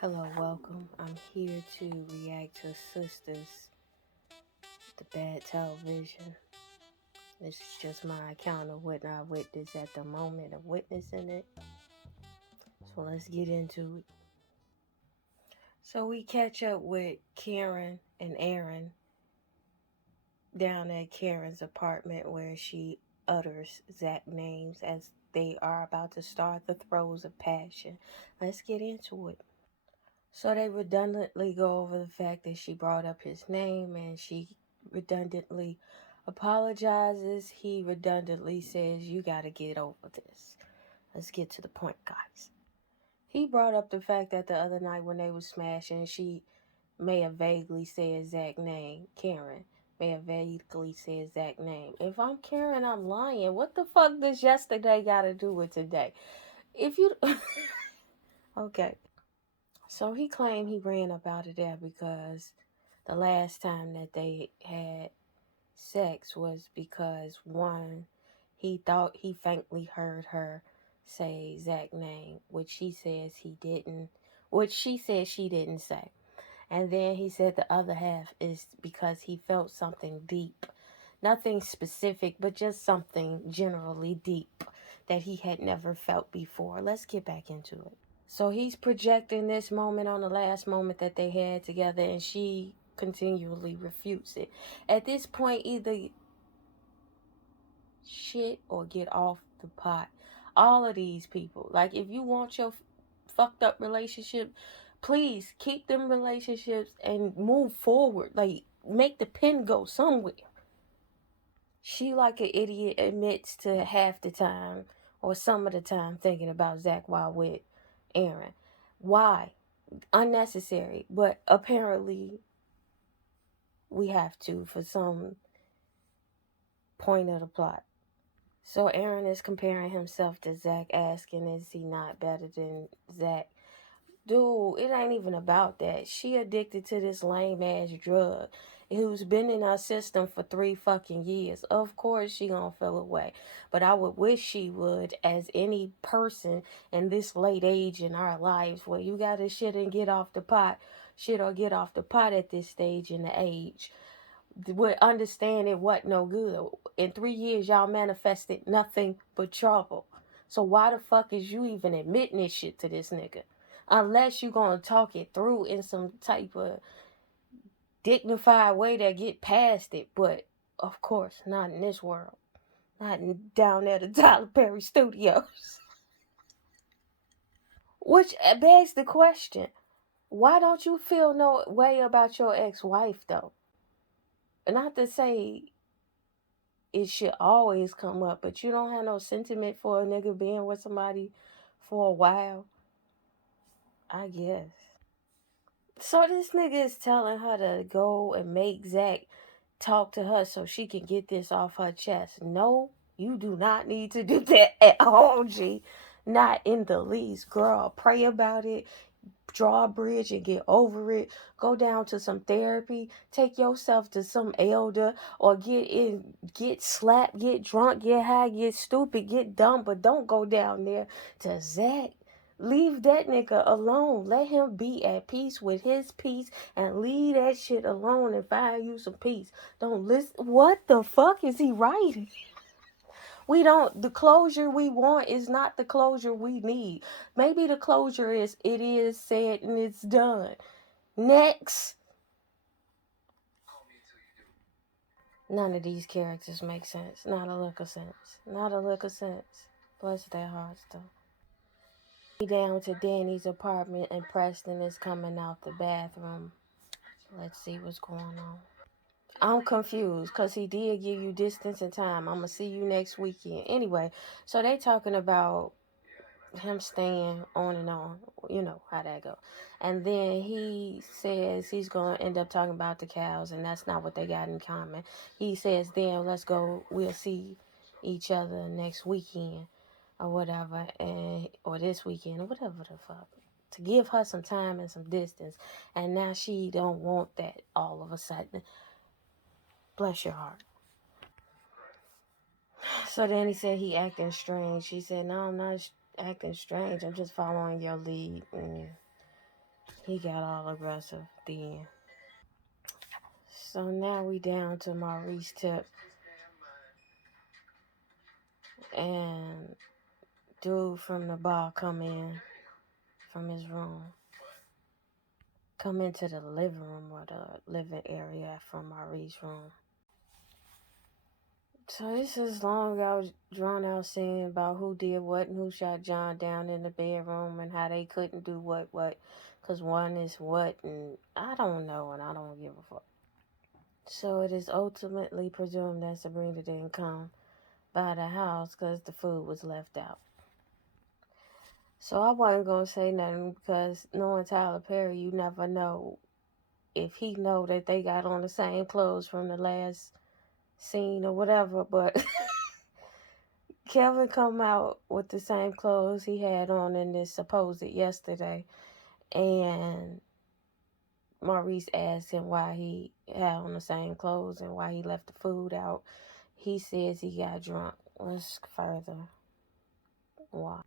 Hello, welcome. I'm here to react to Sistas, the bad television. This is just my account of what I witnessed at the moment of witnessing it. So let's get into it. So we catch up with Karen and Aaron down at Karen's apartment where she utters Zach names as they are about to start the throes of passion. Let's get into it. So they redundantly go over the fact that she brought up his name and she redundantly apologizes. He redundantly says, "You gotta get over this." Let's get to the point, guys. He brought up the fact that the other night when they was smashing, she may have vaguely said Zach's name. Karen may have vaguely said Zach's name. If I'm Karen, I'm lying. What the fuck does yesterday gotta do with today? If you... Okay. So he claimed he ran up out of there because the last time that they had sex was because one, he thought he faintly heard her say Zach's name, which she says he didn't, which she said she didn't say. And then he said the other half is because he felt something deep. Nothing specific, but just something generally deep that he had never felt before. Let's get back into it. So he's projecting this moment on the last moment that they had together, and she continually refutes it. At this point, either shit or get off the pot. All of these people. Like, if you want your fucked up relationship, please keep them relationships and move forward. Like, make the pen go somewhere. She, like an idiot, admits to half the time or some of the time thinking about Zach while with Aaron. Why? Unnecessary, but apparently we have to for some point of the plot. So Aaron is comparing himself to Zach, asking, is he not better than Zach? Dude, it ain't even about that. She addicted to this lame ass drug who's been in our system for 3 fucking years. Of course she gonna feel away. But I would wish she would, as any person in this late age in our lives where you gotta shit and get off the pot, shit or get off the pot at this stage in the age. Would understand it wasn't no good. In 3 years y'all manifested nothing but trouble. So why the fuck is you even admitting this shit to this nigga? Unless you gonna talk it through in some type of dignified way to get past it. But of course, not in this world. Not down at the Tyler Perry Studios. Which begs the question, why don't you feel no way about your ex-wife though? Not to say it should always come up, but you don't have no sentiment for a nigga being with somebody for a while, I guess. So this nigga is telling her to go and make Zach talk to her so she can get this off her chest. No, you do not need to do that at all, G. Not in the least. Girl, pray about it. Draw a bridge and get over it. Go down to some therapy. Take yourself to some elder or get slapped, get drunk, get high, get stupid, get dumb, but don't go down there to Zach. Leave that nigga alone. Let him be at peace with his peace and leave that shit alone and find you some peace. Don't listen. What the fuck is he writing? The closure we want is not the closure we need. Maybe the closure is it is said and it's done. Next. None of these characters make sense. Not a lick of sense. Not a lick of sense. Bless their hearts though. Down to Danny's apartment and Preston is coming out the bathroom. Let's see what's going on. I'm confused because he did give you distance and time. I'm going to see you next weekend. Anyway, so they talking about him staying on and on. You know how that go. And then he says he's going to end up talking about the cows, and that's not what they got in common. He says, then let's go. We'll see each other next weekend or whatever, or this weekend or whatever the fuck. To give her some time and some distance. And now she don't want that all of a sudden. Bless your heart. So then he said he acting strange. She said, no, I'm not acting strange. I'm just following your lead. And he got all aggressive at the end. So now we down to Maurice tip. And dude from the bar come in from his room. Come into the living room or the living area from Maurice's room. So this is long out, drawn out scene about who did what and who shot John down in the bedroom and how they couldn't do what, because one is what, and I don't know, and I don't give a fuck. So it is ultimately presumed that Sabrina didn't come by the house because the food was left out. So I wasn't going to say nothing because knowing Tyler Perry, you never know if he know that they got on the same clothes from the last scene or whatever, but Kelvin come out with the same clothes he had on in this supposed yesterday, and Maurice asked him why he had on the same clothes and why he left the food out. He says he got drunk. Let's further why.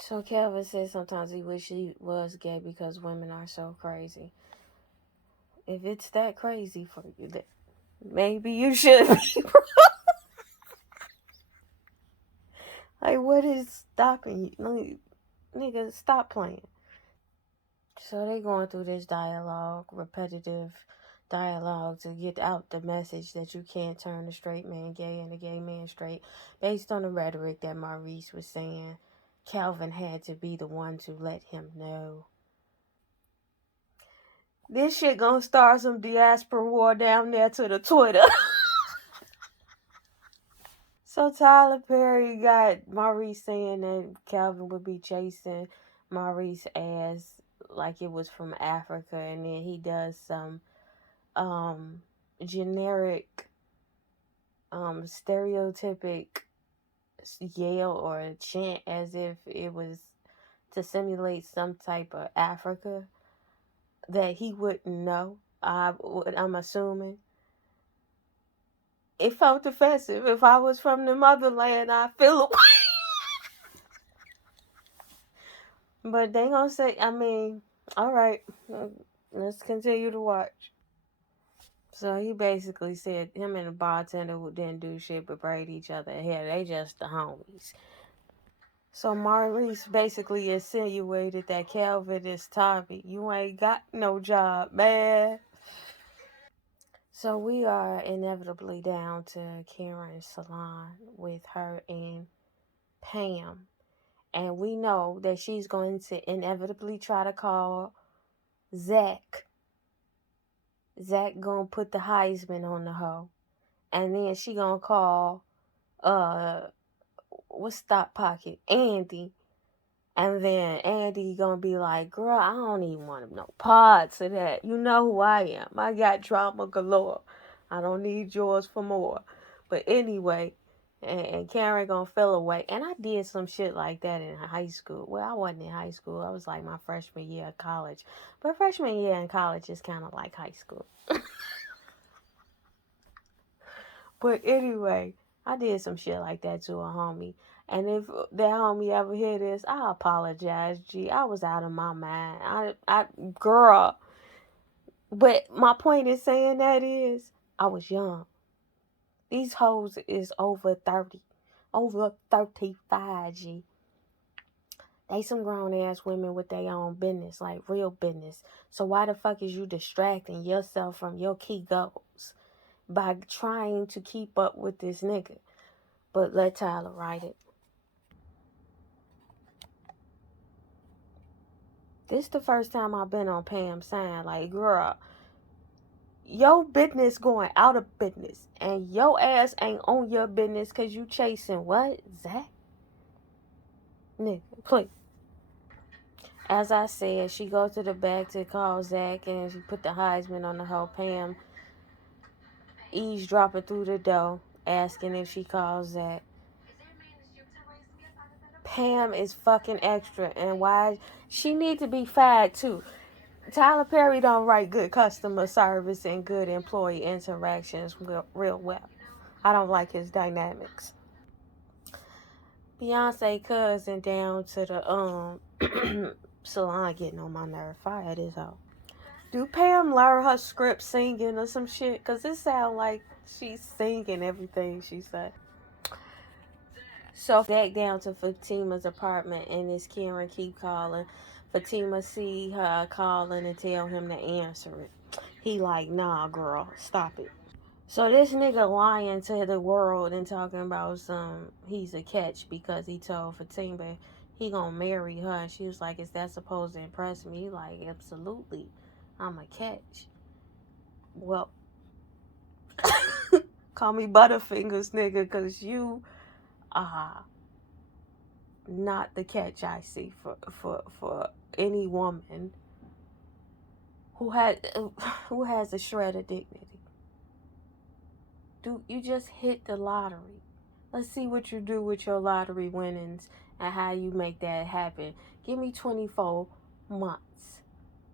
So Kelvin says sometimes he wish he was gay because women are so crazy. If it's that crazy for you, then maybe you should be. Like, what is stopping you? Nigga, stop playing. So they going through this dialogue, repetitive dialogue, to get out the message that you can't turn a straight man gay and a gay man straight, based on the rhetoric that Maurice was saying. Calvin had to be the one to let him know. This shit gonna start some diaspora war down there to the Twitter. So Tyler Perry got Maurice saying that Calvin would be chasing Maurice ass like it was from Africa, and then he does some generic stereotypic yell or chant as if it was to simulate some type of Africa that he wouldn't know. I'm assuming. It felt offensive. If I was from the motherland, I feel it. But they gonna say, alright, let's continue to watch. So he basically said him and the bartender didn't do shit but braid each other hair. They just the homies. So Maurice basically insinuated that Calvin is Tommy. You ain't got no job, man. So we are inevitably down to Karen's salon with her and Pam. And we know that she's going to inevitably try to call Zach. Zach gonna put the Heisman on the hoe. And then she gonna call, what's Stop Pocket? Andy. And then Andy gonna be like, girl, I don't even want no parts of that. You know who I am. I got drama galore. I don't need yours for more. But anyway, and Karen gonna feel away. And I did some shit like that in high school. Well, I wasn't in high school. I was like my freshman year of college. But freshman year in college is kind of like high school. But anyway, I did some shit like that to a homie. And if that homie ever hear this, I apologize, G. I was out of my mind. Girl. But my point in saying that is, I was young. These hoes is over 30. Over 35, G. They some grown ass women with their own business, like real business. So why the fuck is you distracting yourself from your key goals by trying to keep up with this nigga? But let Tyler write it. This the first time I've been on Pam's side. Like, girl, your business going out of business. And your ass ain't on your business because you chasing what? Zach? Nigga, please. As I said, she goes to the back to call Zach, and she put the Heisman on the hoe. Pam eavesdropping through the door, asking if she calls Zach. Pam is fucking extra, and why she need to be fired too. Tyler Perry don't write good customer service and good employee interactions real well. I don't like his dynamics. Beyonce cousin down to the salon getting on my nerve. Fire this hoe. Do Pam learn her script singing or some shit? Cause it sound like she's singing everything she said. So back down to Fatima's apartment, and this Karen keep calling. Fatima see her calling and tell him to answer it. He like, nah, girl, stop it. So this nigga lying to the world and talking about he's a catch because he told Fatima he gonna marry her. And she was like, is that supposed to impress me? He like, absolutely, I'm a catch. Well, call me Butterfingers, nigga, cause you are not the catch I see for any woman who has a shred of dignity. Dude, you just hit the lottery. Let's see what you do with your lottery winnings and how you make that happen. Give me 24 months.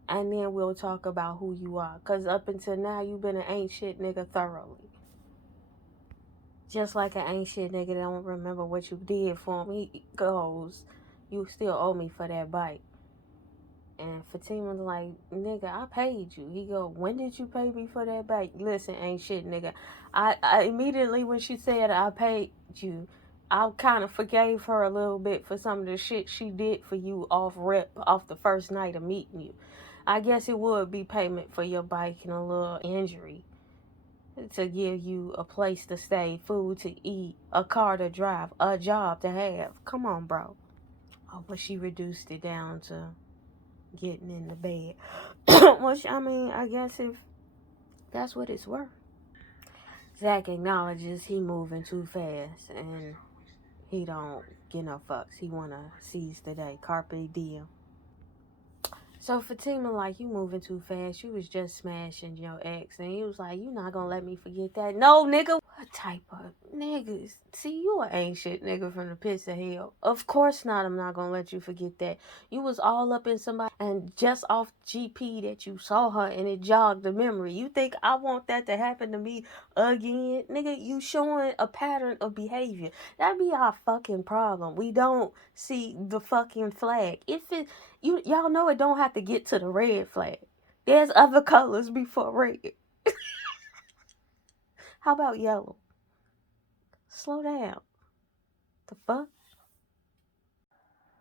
And then we'll talk about who you are. Because up until now, you've been an ain't shit nigga thoroughly. Just like an ain't shit nigga that don't remember what you did for him. He goes, you still owe me for that bite. And Fatima's like, nigga, I paid you. He go, when did you pay me for that bike? Listen, ain't shit, nigga. I immediately when she said I paid you, I kind of forgave her a little bit for some of the shit she did for you off the first night of meeting you. I guess it would be payment for your bike and a little injury to give you a place to stay, food to eat, a car to drive, a job to have. Come on, bro. Oh, but she reduced it down to getting in the bed. Which, I mean, I guess if that's what it's worth. Zach acknowledges he moving too fast and he don't get no fucks. He wanna seize the day. Carpe diem. So Fatima like, you moving too fast. You was just smashing your ex. And he was like, you not gonna let me forget that. No, nigga. What type of niggas? See, you an ain't shit nigga from the pits of hell. Of course not, I'm not gonna let you forget that. You was all up in somebody and just off GP that you saw her and it jogged the memory. You think I want that to happen to me again? Nigga, you showing a pattern of behavior. That'd be our fucking problem. We don't see the fucking flag. If it y'all know it don't have to get to the red flag. There's other colors before red. How about yellow? Slow down. The fuck?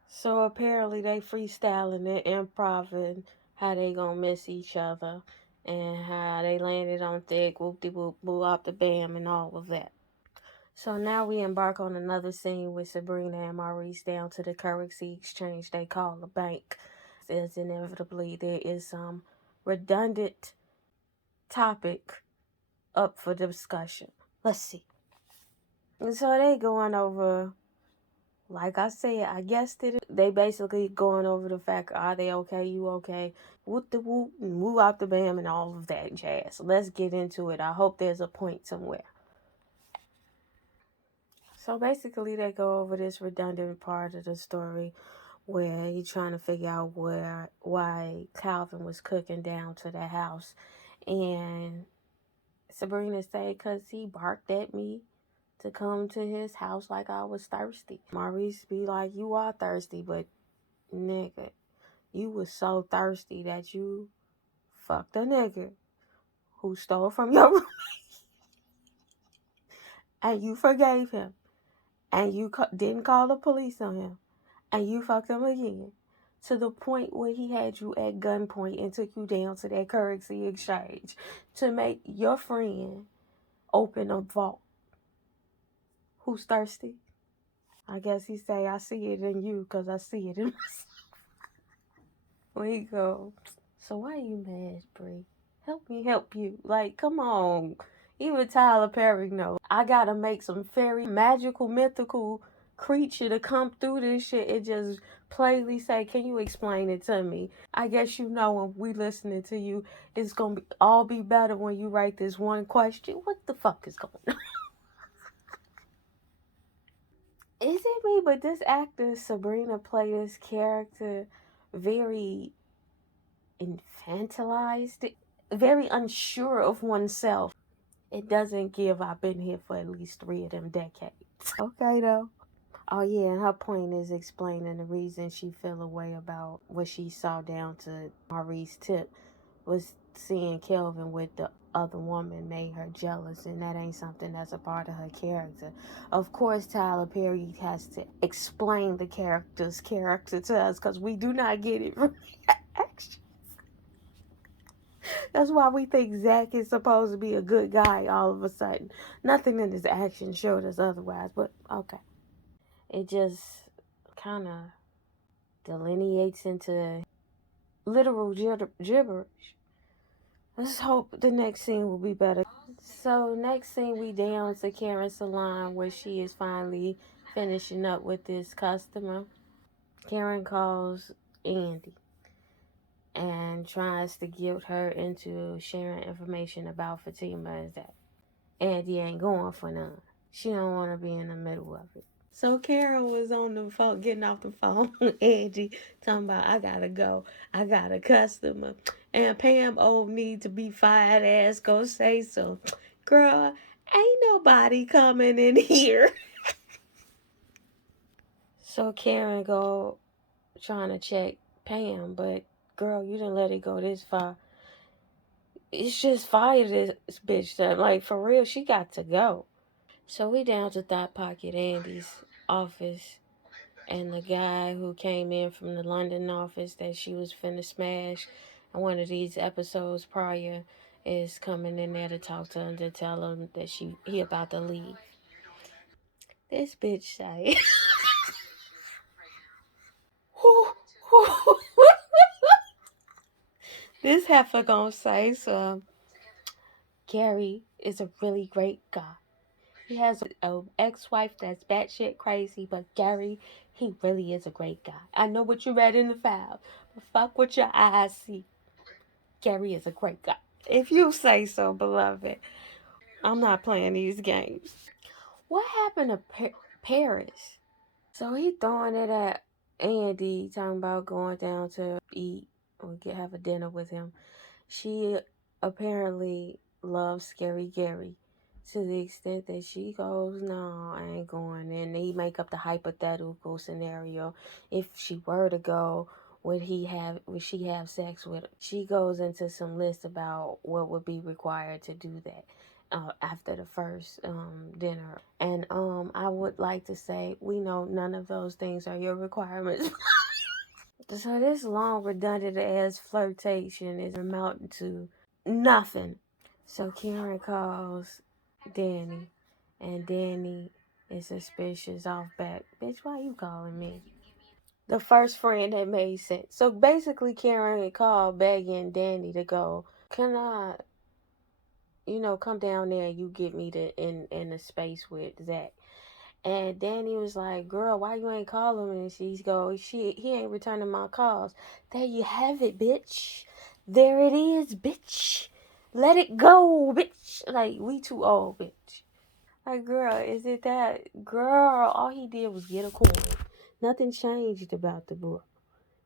So apparently they freestyling and improving how they gonna miss each other and how they landed on thick, whoop-de-whoop, boo up the bam and all of that. So now we embark on another scene with Sabrina and Maurice down to the currency exchange they call the bank. As inevitably there is some redundant topic up for discussion. Let's see. And so they going over, like I said, I guessed it. They basically going over the fact, are they okay? You okay? Whoop the whoop and woo out the bam and all of that jazz. Let's get into it. I hope there's a point somewhere. So basically they go over this redundant part of the story where he's trying to figure out why Calvin was cooking down to the house. And Sabrina said, because he barked at me to come to his house like I was thirsty. Maurice be like, you are thirsty, but nigga, you was so thirsty that you fucked a nigga who stole from your room and you forgave him and you didn't call the police on him and you fucked him again to the point where he had you at gunpoint and took you down to that currency exchange to make your friend open a vault. Who's thirsty? I guess he say, I see it in you because I see it in myself. Where he go, so why you mad, Bree? Help me help you. Like, come on. Even Tyler Perry knows. I gotta make some fairy, magical, mythical creature to come through this shit and just plainly say, can you explain it to me? I guess you know when we listening to you, it's gonna all be better when you write this one question. What the fuck is going on? Is it me? But this actor, Sabrina, play this character very infantilized, very unsure of oneself. It doesn't give I've been here for at least 3 of them decades. Okay, though. Oh, yeah, and her point is explaining the reason she feel away about what she saw down to Maurice's tip was seeing Kelvin with the other woman made her jealous, and that ain't something that's a part of her character. Of course, Tyler Perry has to explain the character's character to us because we do not get it from action. That's why we think Zach is supposed to be a good guy all of a sudden. Nothing in his action showed us otherwise, but okay. It just kind of delineates into literal gibberish. Let's hope the next scene will be better. So next scene we down to Karen's salon where she is finally finishing up with this customer. Karen calls Andy and tries to guilt her into sharing information about Fatima. That Andy ain't going for none. She don't want to be in the middle of it. So Karen was on the phone, getting off the phone with Angie, talking about, I gotta go. I got a customer. And Pam old need to be fired ass go say so. Girl, ain't nobody coming in here. So Karen go trying to check Pam, but girl, you didn't let it go this far. It's just fire this bitch. Like, for real, she got to go. So we down to Thought Pocket Andy's office. And the guy who came in from the London office that she was finna smash in one of these episodes prior is coming in there to talk to him to tell him that he about to leave. This bitch say this heifer gonna say some. Gary is a really great guy. He has an ex-wife that's batshit crazy, but Gary, he really is a great guy. I know what you read in the file, but fuck what your eyes see. Gary is a great guy. If you say so, beloved. I'm not playing these games. What happened to Paris? So he throwing it at Andy, talking about going down to eat or have a dinner with him. She apparently loves Scary Gary to the extent that she goes, no, I ain't going. And he make up the hypothetical scenario. If she were to go, would she have sex with her? She goes into some list about what would be required to do that. After the first dinner. And I would like to say, we know none of those things are your requirements. So this long redundant ass flirtation is amounting to nothing. So Karen calls Danny, and Danny is suspicious off back. Bitch, why you calling me? The first friend that made sense. So basically Karen had called begging Danny to go, can I, come down there and you get me in the space with Zach. And Danny was like, girl, why you ain't calling me? And he ain't returning my calls. There you have it, bitch. There it is, bitch. Let it go, bitch. Like, we too old, bitch. Like, girl, is it that? Girl, all he did was get a coin. Nothing changed about the book.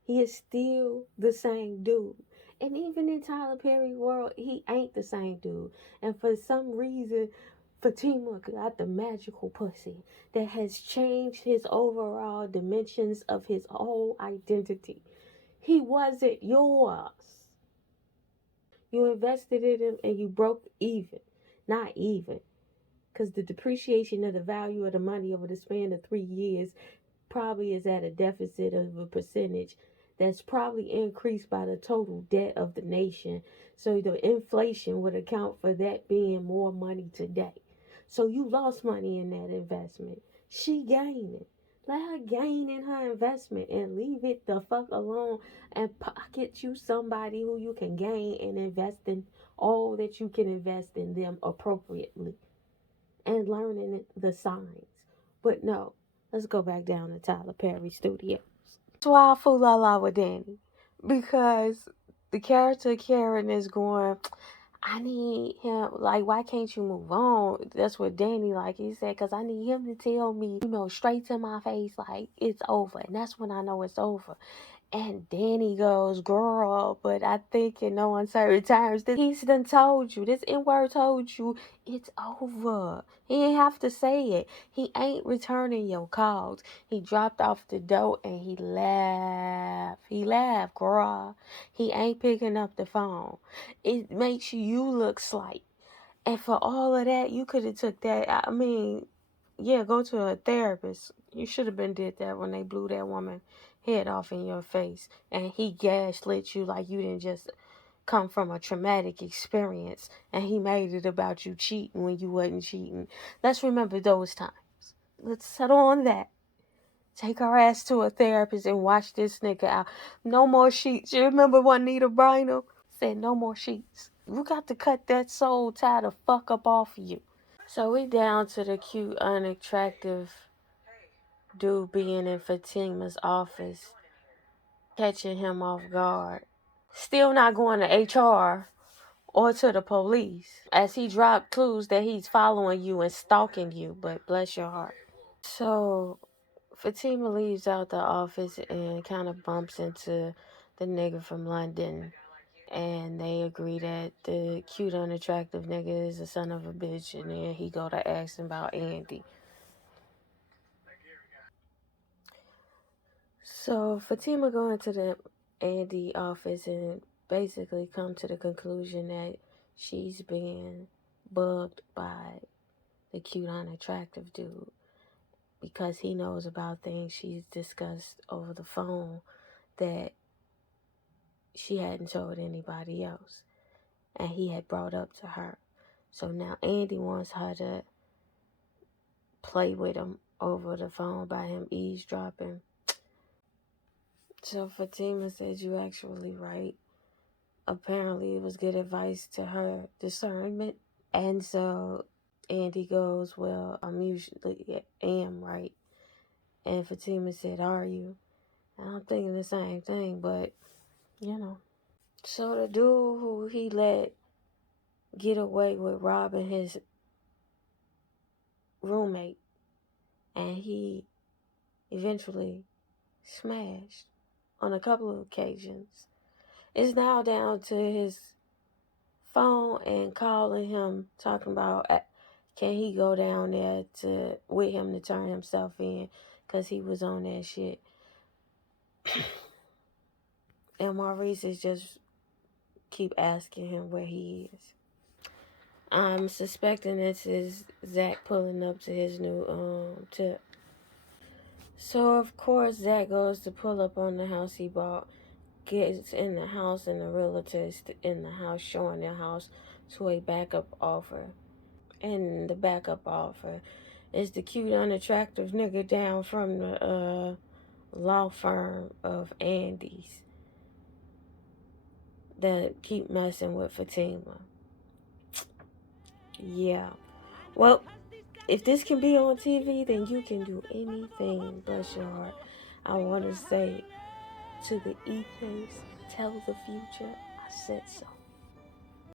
He is still the same dude. And even in Tyler Perry world, he ain't the same dude. And for some reason, Fatima got the magical pussy that has changed his overall dimensions of his whole identity. He wasn't yours. You invested in him and you broke even. Not even. Because the depreciation of the value of the money over the span of 3 years probably is at a deficit of a percentage that's probably increased by the total debt of the nation. So the inflation would account for that being more money today. So you lost money in that investment. She gained it. Let her gain in her investment and leave it the fuck alone and pocket you somebody who you can gain and invest in all that you can invest in them appropriately and learning the signs. But no, let's go back down to Tyler Perry Studios. That's why I fool la la with Danny. Because the character Karen is going, I need him, like, why can't you move on? That's what Danny, like, he said, because I need him to tell me, straight to my face, like, it's over. And that's when I know it's over. And Danny goes, girl, but I think in no uncertain terms, he's done told you, this N-word told you, it's over. He ain't have to say it. He ain't returning your calls. He dropped off the door and he laughed. He laughed, girl. He ain't picking up the phone. It makes you look slight. And for all of that, you could have took that. I mean, yeah, go to a therapist. You should have been did that when they blew that woman head off in your face. And he gaslit you like you didn't just come from a traumatic experience. And he made it about you cheating when you wasn't cheating. Let's remember those times. Let's settle on that. Take our ass to a therapist and watch this nigga out. No more sheets. You remember Juanita Bynum said no more sheets. You got to cut that soul tie the fuck up off of you. So we down to the cute, unattractive dude being in Fatima's office, catching him off guard. Still not going to HR or to the police, as he dropped clues that he's following you and stalking you, but bless your heart. So Fatima leaves out the office and kind of bumps into the nigga from London. And they agree that the cute, unattractive nigga is a son of a bitch. And then he go to ask him about Andy. So Fatima go into the Andy office and basically come to the conclusion that she's being bugged by the cute, unattractive dude, because he knows about things she's discussed over the phone that she hadn't told anybody else, and he had brought up to her. So now Andy wants her to play with him over the phone by him eavesdropping. So Fatima said, you actually right. Apparently it was good advice to her discernment. And so Andy goes, well, I'm usually am right. And Fatima said, are you? And I'm thinking the same thing, but you know. So the dude who he let get away with robbing his roommate, and he eventually smashed on a couple of occasions, is now down to his phone and calling him, talking about can he go down there with him to turn himself in, because he was on that shit. And Maurice is just keep asking him where he is. I'm suspecting this is Zach pulling up to his new tip. So of course Zach goes to pull up on the house he bought, gets in the house, and the realtor is in the house showing their house to a backup offer. And the backup offer is the cute, unattractive nigga down from the law firm of Andy's that keep messing with Fatima. Yeah. Well, if this can be on TV, then you can do anything, bless your heart. I want to say to the ethos, tell the future, I said so.